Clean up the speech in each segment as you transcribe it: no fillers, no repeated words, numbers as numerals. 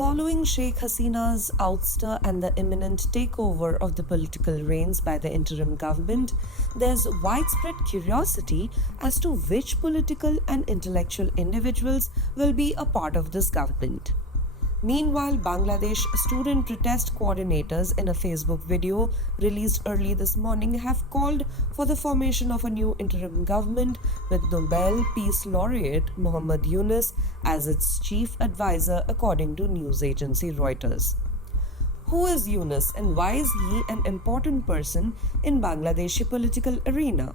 Following Sheikh Hasina's ouster and the imminent takeover of the political reins by the interim government, there's widespread curiosity as to which political and intellectual individuals will be a part of this government. Meanwhile, Bangladesh student protest coordinators in a Facebook video released early this morning have called for the formation of a new interim government with Nobel Peace Laureate Muhammad Yunus as its chief advisor, according to news agency Reuters. Who is Yunus and why is he an important person in Bangladeshi political arena?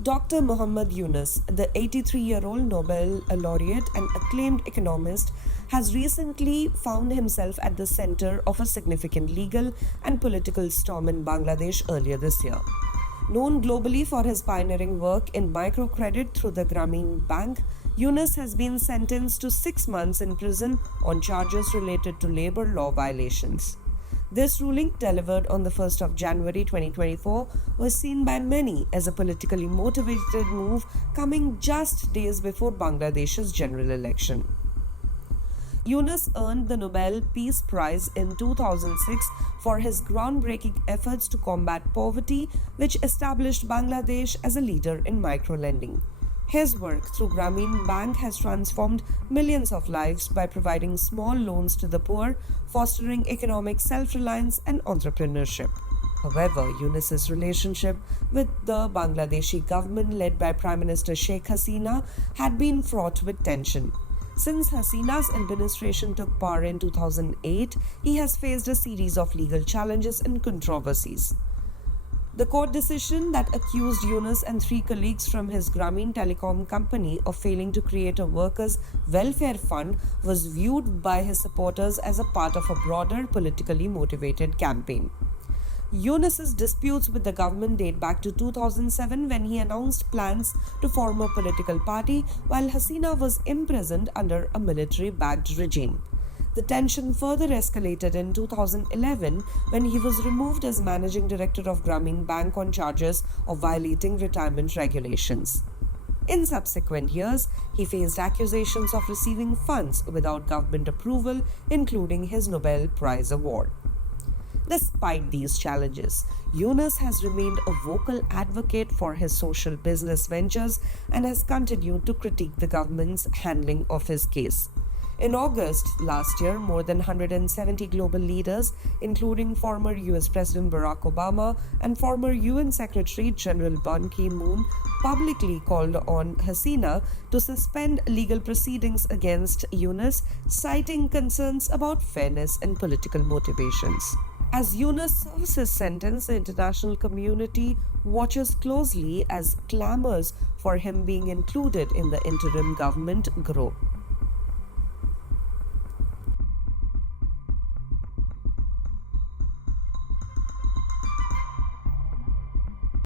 Dr. Muhammad Yunus, the 83-year-old Nobel laureate and acclaimed economist, has recently found himself at the center of a significant legal and political storm in Bangladesh earlier this year. Known globally for his pioneering work in microcredit through the Grameen Bank, Yunus has been sentenced to 6 months in prison on charges related to labor law violations. This ruling, delivered on the 1st of January 2024, was seen by many as a politically motivated move coming just days before Bangladesh's general election. Yunus earned the Nobel Peace Prize in 2006 for his groundbreaking efforts to combat poverty, which established Bangladesh as a leader in microlending. His work through Grameen Bank has transformed millions of lives by providing small loans to the poor, fostering economic self-reliance and entrepreneurship. However, Yunus's relationship with the Bangladeshi government led by Prime Minister Sheikh Hasina had been fraught with tension. Since Hasina's administration took power in 2008, he has faced a series of legal challenges and controversies. The court decision that accused Yunus and 3 colleagues from his Grameen Telecom company of failing to create a workers' welfare fund was viewed by his supporters as a part of a broader politically motivated campaign. Yunus's disputes with the government date back to 2007 when he announced plans to form a political party while Hasina was imprisoned under a military-backed regime. The tension further escalated in 2011 when he was removed as managing director of Grameen Bank on charges of violating retirement regulations. In subsequent years, he faced accusations of receiving funds without government approval, including his Nobel Prize award. Despite these challenges, Yunus has remained a vocal advocate for his social business ventures and has continued to critique the government's handling of his case. In August last year, more than 170 global leaders, including former US President Barack Obama and former UN Secretary General Ban Ki-moon, publicly called on Hasina to suspend legal proceedings against Yunus, citing concerns about fairness and political motivations. As Yunus serves his sentence, the international community watches closely as clamors for him being included in the interim government grow.